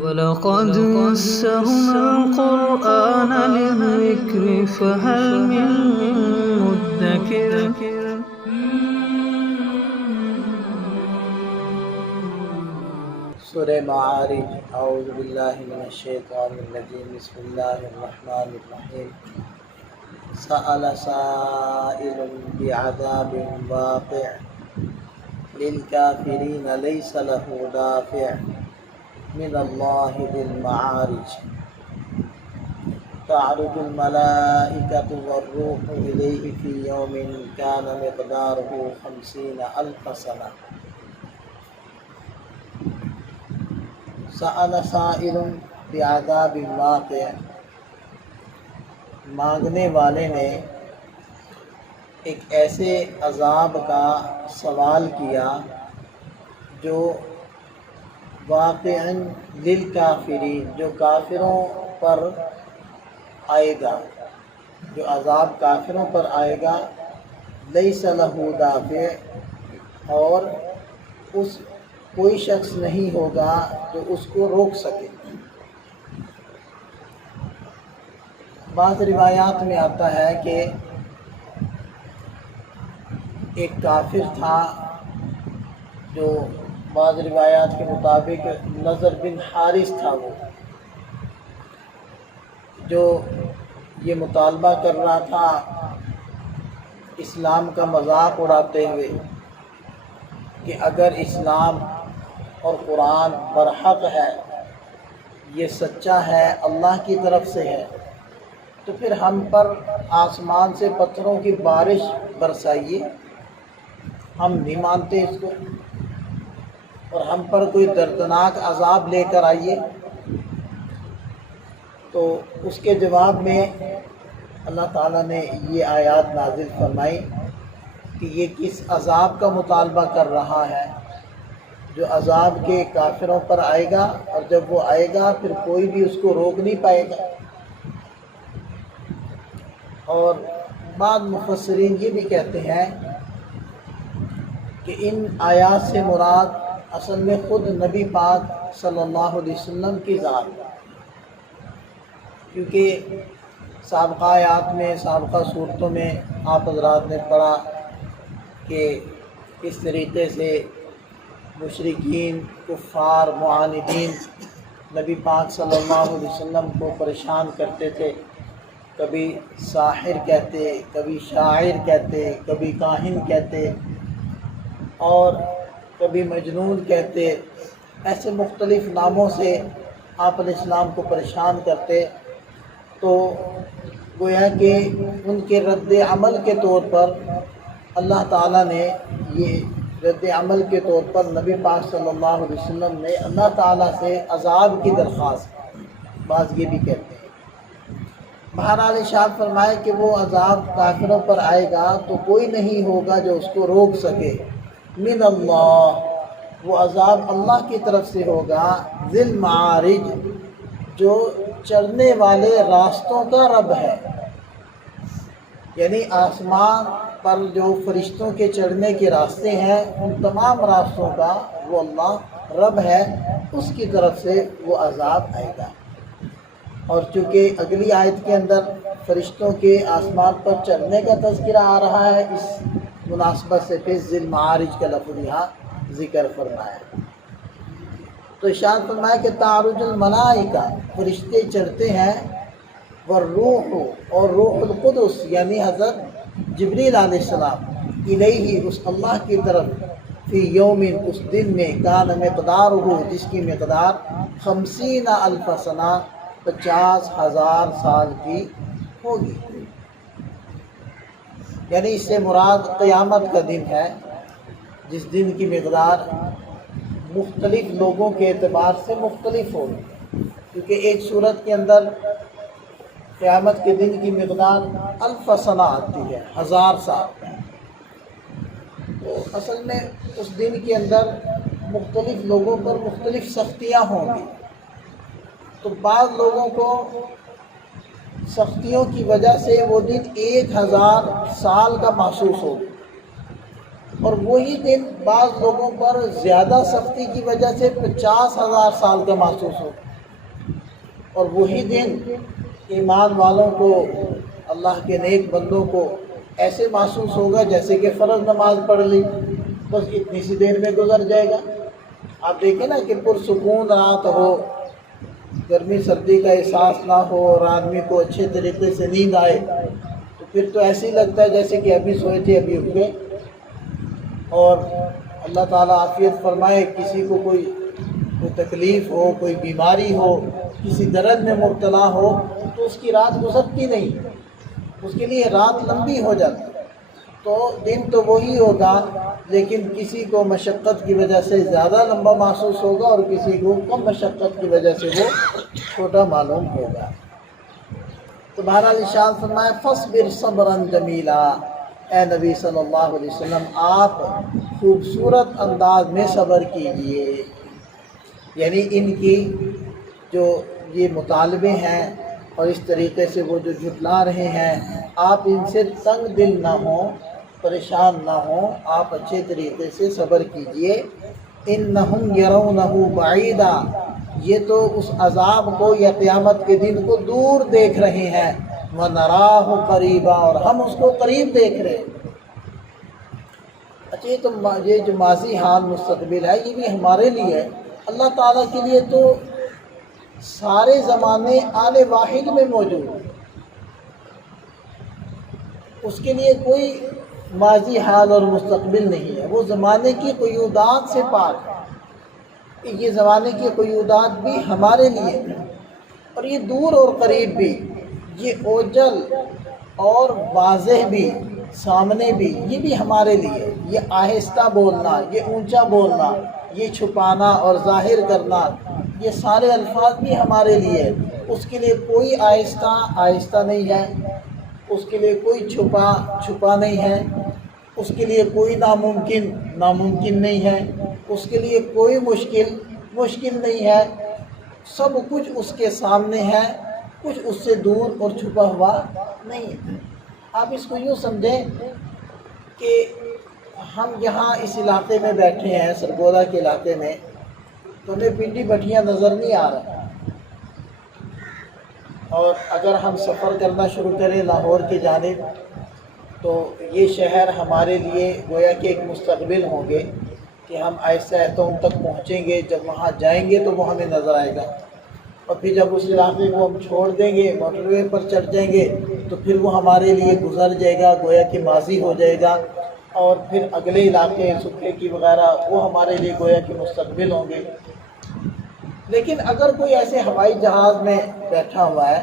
وَلَقَدْ يَسَّرْنَا الْقُرْآنَ لِلذِّكْرِ فَهَلْ مِن مُّدَّكِرٍ سورہ معارج۔ اعوذ باللہ من الشیطان الرجیم، بسم اللہ الرحمن الرحیم۔ سأل سائل بعذاب واقع للکافرین لیس له دافع من اللہ ذی المعارج۔ تعرج الملائکۃ والروح الیہ فی یوم کان مقدارہ 50,000 سنہ۔ سأل سائل بعذاب واقع، مانگنے والے نے ایک ایسے عذاب کا سوال کیا جو واقعاً للکافرین، جو کافروں پر آئے گا، جو عذاب کافروں پر آئے گا، لیس لہ دافع، اور اس کوئی شخص نہیں ہوگا جو اس کو روک سکے۔ بعض روایات میں آتا ہے کہ ایک کافر تھا جو بعض روایات کے مطابق نضر بن حارث تھا، وہ جو یہ مطالبہ کر رہا تھا اسلام کا مذاق اڑاتے ہوئے کہ اگر اسلام اور قرآن برحق ہے، یہ سچا ہے، اللہ کی طرف سے ہے، تو پھر ہم پر آسمان سے پتھروں کی بارش برسائیے، ہم نہیں مانتے اس کو، اور ہم پر کوئی دردناک عذاب لے کر آئیے۔ تو اس کے جواب میں اللہ تعالیٰ نے یہ آیات نازل فرمائی کہ یہ کس عذاب کا مطالبہ کر رہا ہے، جو عذاب کے کافروں پر آئے گا، اور جب وہ آئے گا پھر کوئی بھی اس کو روک نہیں پائے گا۔ اور بعض مفسرین یہ بھی کہتے ہیں کہ ان آیات سے مراد اصل میں خود نبی پاک صلی اللہ علیہ وسلم کی ذات، کیونکہ سابقہ آیات میں، سابقہ صورتوں میں آپ حضرات نے پڑھا کہ اس طریقے سے مشرکین، کفار، معاندین نبی پاک صلی اللہ علیہ وسلم کو پریشان کرتے تھے، کبھی ساحر کہتے، کبھی شاعر کہتے، کبھی کاہن کہتے، اور کبھی مجنون کہتے، ایسے مختلف ناموں سے آپ علیہ السلام کو پریشان کرتے۔ تو گویا کہ ان کے رد عمل کے طور پر اللہ تعالیٰ نے، یہ رد عمل کے طور پر نبی پاک صلی اللہ علیہ وسلم نے اللہ تعالیٰ سے عذاب کی درخواست کی، بعض یہ بھی کہتے ہیں۔ بہرحال ارشاد فرمائے کہ وہ عذاب کافروں پر آئے گا تو کوئی نہیں ہوگا جو اس کو روک سکے، من اللہ، وہ عذاب اللہ کی طرف سے ہوگا، ذی المعارج، جو چڑھنے والے راستوں کا رب ہے، یعنی آسمان پر جو فرشتوں کے چڑھنے کے راستے ہیں ان تمام راستوں کا وہ اللہ رب ہے، اس کی طرف سے وہ عذاب آئے گا۔ اور چونکہ اگلی آیت کے اندر فرشتوں کے آسمان پر چڑھنے کا تذکرہ آ رہا ہے، اس مناسبت سے پھر ذی المعارج کا لفظ یہاں ذکر فرمایا۔ تو ارشاد فرمایا کہ تعرج الملائکہ، فرشتے چڑھتے ہیں، والروح، اور روح القدس یعنی حضرت جبریل علیہ السلام، الیہ، اس اللہ کی طرف، فی یوم، اس دن میں، کان مقدارہ، جس کی مقدار 50,000 سنہ، 50,000 سال کی ہوگی۔ یعنی اس سے مراد قیامت کا دن ہے، جس دن کی مقدار مختلف لوگوں کے اعتبار سے مختلف ہوگی، کیونکہ ایک صورت کے اندر قیامت کے دن کی مقدار 1000 سنہ آتی ہے، 1000 سال۔ تو اصل میں اس دن کے اندر مختلف لوگوں پر مختلف سختیاں ہوں گی، تو بعض لوگوں کو سختیوں کی وجہ سے وہ دن 1000 سال کا محسوس ہوگا، اور وہی دن بعض لوگوں پر زیادہ سختی کی وجہ سے 50,000 سال کا محسوس ہو، اور وہی دن ایمان والوں کو، اللہ کے نیک بندوں کو ایسے محسوس ہوگا جیسے کہ فرض نماز پڑھ لی، بس اتنی سی دیر میں گزر جائے گا۔ آپ دیکھیں نا کہ پرسکون رات ہو، گرمی سردی کا احساس نہ ہو اور آدمی کو اچھے طریقے سے نیند آئے، تو پھر تو ایسے ہی لگتا ہے جیسے کہ ابھی سوئے تھے ابھی اٹھ گئے۔ اور اللہ تعالیٰ عافیت فرمائے، کسی کو کوئی تکلیف ہو، کوئی بیماری ہو، کسی درد میں مبتلا ہو، تو اس کی رات گزرتی نہیں، اس کے لیے رات لمبی ہو جاتی ہے۔ تو دن تو وہی ہوگا، لیکن کسی کو مشقت کی وجہ سے زیادہ لمبا محسوس ہوگا اور کسی کو کم مشقت کی وجہ سے وہ چھوٹا معلوم ہوگا۔ تو بہرحال ارشاد فرمایا فاصبر صبرا جمیلا، اے نبی صلی اللہ علیہ وسلم آپ خوبصورت انداز میں صبر کیجئے، یعنی ان کی جو یہ مطالبے ہیں اور اس طریقے سے وہ جو جھٹلا رہے ہیں، آپ ان سے تنگ دل نہ ہوں، پریشان نہ ہوں، آپ اچھے طریقے سے صبر کیجئے۔ انہم یرونہ بعیدا، یہ تو اس عذاب کو یا قیامت کے دن کو دور دیکھ رہے ہیں، ونراہ قریبا، اور ہم اس کو قریب دیکھ رہے ہیں۔ اچھا یہ جو ماضی حال مستقبل ہے یہ بھی ہمارے لیے ہے، اللہ تعالیٰ کے لیے تو سارے زمانے آن واحد میں موجود ہیں، اس کے لیے کوئی ماضی حال اور مستقبل نہیں ہے، وہ زمانے کی قیودات سے پاک ہے۔ یہ زمانے کی قیودات بھی ہمارے لیے ہیں، اور یہ دور اور قریب بھی، یہ اوجل اور واضح بھی، سامنے بھی، یہ بھی ہمارے لیے، یہ آہستہ بولنا، یہ اونچا بولنا، یہ چھپانا اور ظاہر کرنا، یہ سارے الفاظ بھی ہمارے لیے۔ اس کے لیے کوئی آہستہ نہیں ہے، اس کے لیے کوئی چھپا نہیں ہے، اس کے لیے کوئی ناممکن نہیں ہے، اس کے لیے کوئی مشکل نہیں ہے، سب کچھ اس کے سامنے ہے، کچھ اس سے دور اور چھپا ہوا نہیں ہے۔ آپ اس کو یوں سمجھیں کہ ہم یہاں اس علاقے میں بیٹھے ہیں، سرگودا کے علاقے میں، تو ہمیں پنڈی بٹھیاں نظر نہیں آ رہا، اور اگر ہم سفر کرنا شروع کریں لاہور کی جانب تو یہ شہر ہمارے لیے گویا کہ ایک مستقبل ہوں گے کہ ہم آہستہ آہستہ ان تک پہنچیں گے، جب وہاں جائیں گے تو وہ ہمیں نظر آئے گا، اور پھر جب اس علاقے کو ہم چھوڑ دیں گے، موٹر وے پر چڑھ جائیں گے تو پھر وہ ہمارے لیے گزر جائے گا، گویا کہ ماضی ہو جائے گا، اور پھر اگلے علاقے سکھے کی وغیرہ وہ ہمارے لیے گویا کہ مستقبل ہوں گے۔ لیکن اگر کوئی ایسے ہوائی جہاز میں بیٹھا ہوا ہے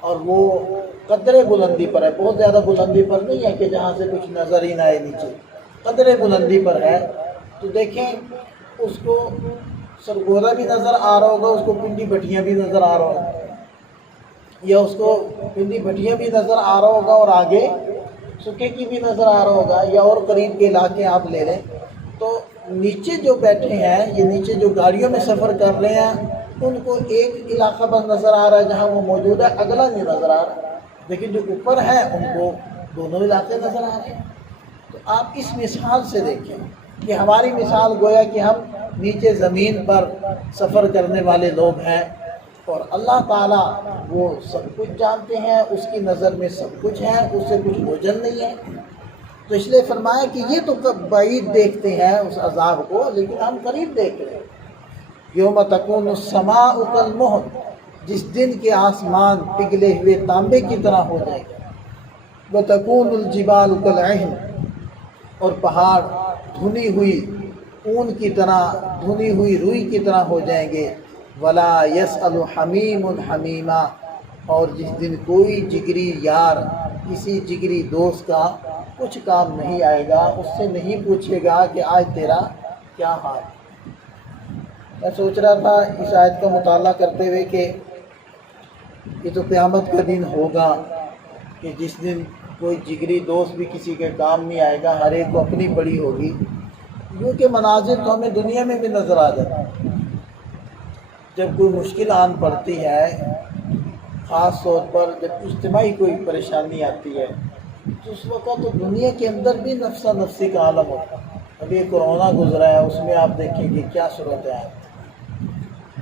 اور وہ قدرے بلندی پر ہے، بہت زیادہ بلندی پر نہیں ہے کہ جہاں سے کچھ نظر ہی نہ آئے نیچے، قدرے بلندی پر ہے، تو دیکھیں اس کو سرگودا بھی نظر آ رہا ہوگا، اس کو پنڈی بٹھیاں بھی نظر آ رہا ہوگا، یا اس کو پنڈی بٹھیاں بھی نظر آ رہا ہوگا اور آگے سکھے کی بھی نظر آ رہا ہوگا، یا اور قریب کے علاقے آپ لے لیں، تو نیچے جو بیٹھے ہیں، یہ نیچے جو گاڑیوں میں سفر کر رہے ہیں، ان کو ایک علاقہ بس نظر آ رہا ہے جہاں وہ موجود ہے، اگلا نہیں نظر آ رہا، لیکن جو اوپر ہے ان کو دونوں علاقے نظر آ رہے ہیں۔ تو آپ اس مثال سے دیکھیں کہ ہماری مثال گویا کہ ہم نیچے زمین پر سفر کرنے والے لوگ ہیں، اور اللہ تعالیٰ وہ سب کچھ جانتے ہیں، اس کی نظر میں سب کچھ ہے، اس سے کچھ اوجھل نہیں ہے۔ تو اس لیے فرمایا کہ یہ تو بعید دیکھتے ہیں اس عذاب کو، لیکن ہم قریب دیکھ رہے ہیں۔ یوم تکون السماء کالمہل، جس دن کے آسمان پگھلے ہوئے تانبے کی طرح ہو جائے گا، وتکون الجبال کالعہن، اور پہاڑ دھنی ہوئی اون کی طرح، دھنی ہوئی روئی کی طرح ہو جائیں گے، ولا یسأل حمیم حمیما، اور جس دن کوئی جگری یار کسی جگری دوست کا کچھ کام نہیں آئے گا، اس سے نہیں پوچھے گا کہ آج تیرا کیا حال ہے۔ میں سوچ رہا تھا اس آیت کا مطالعہ کرتے ہوئے کہ یہ تو قیامت کا دن ہوگا کہ جس دن کوئی جگری دوست بھی کسی کے کام نہیں آئے گا، ہر ایک کو اپنی پڑی ہوگی۔ یوں کہ مناظر تو ہمیں دنیا میں بھی نظر آ جاتا ہے، جب کوئی مشکل آن پڑتی ہے، خاص طور پر جب اجتماعی کوئی پریشانی آتی ہے، تو اس وقت تو دنیا کے اندر بھی نفسا نفسی کا عالم ہوتا ہے۔ ابھی کورونا گزرا ہے، اس میں آپ دیکھیں گے کیا صورت ہے،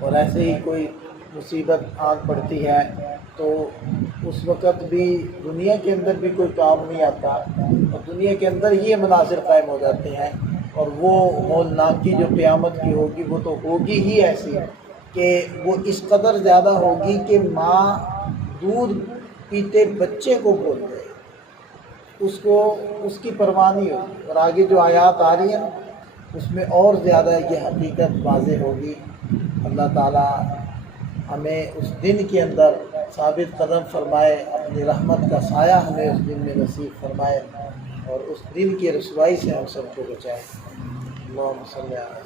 اور ایسے ہی کوئی مصیبت آن پڑتی ہے تو اس وقت بھی دنیا کے اندر بھی کوئی کام نہیں آتا، اور دنیا کے اندر یہ مناظر قائم ہو جاتے ہیں، اور وہ ہولناکی جو قیامت کی ہوگی وہ تو ہوگی ہی ایسی کہ وہ اس قدر زیادہ ہوگی کہ ماں دودھ پیتے بچے کو بول دے، اس کی پرواہ نہیں ہوگی۔ اور آگے جو آیات آ رہی ہیں اس میں اور زیادہ یہ حقیقت واضح ہوگی۔ اللہ تعالیٰ ہمیں اس دن کے اندر ثابت قدم فرمائے، اپنی رحمت کا سایہ ہمیں اس دن میں نصیب فرمائے، اور اس دن کی رسوائی سے ہم سب کو بچائے۔ اللہم صلی علی